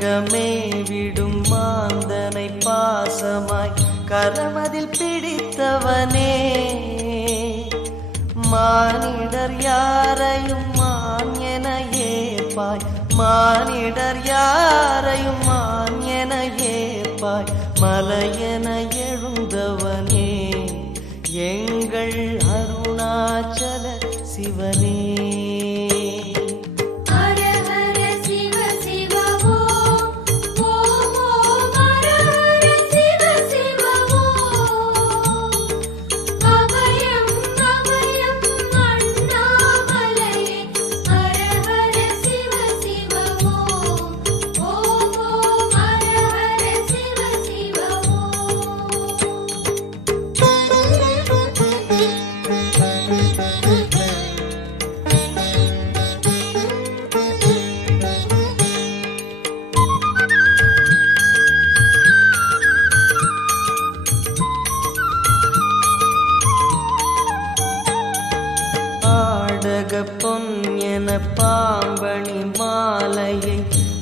உலகமே விடும் மாந்தனை பாசமாய் கரமதில் பிடித்தவனே. மானிடர் யாரையும் மான் என ஏற்பாய். மானிடர் யாரையும் மான் என ஏற்பாய். மலையென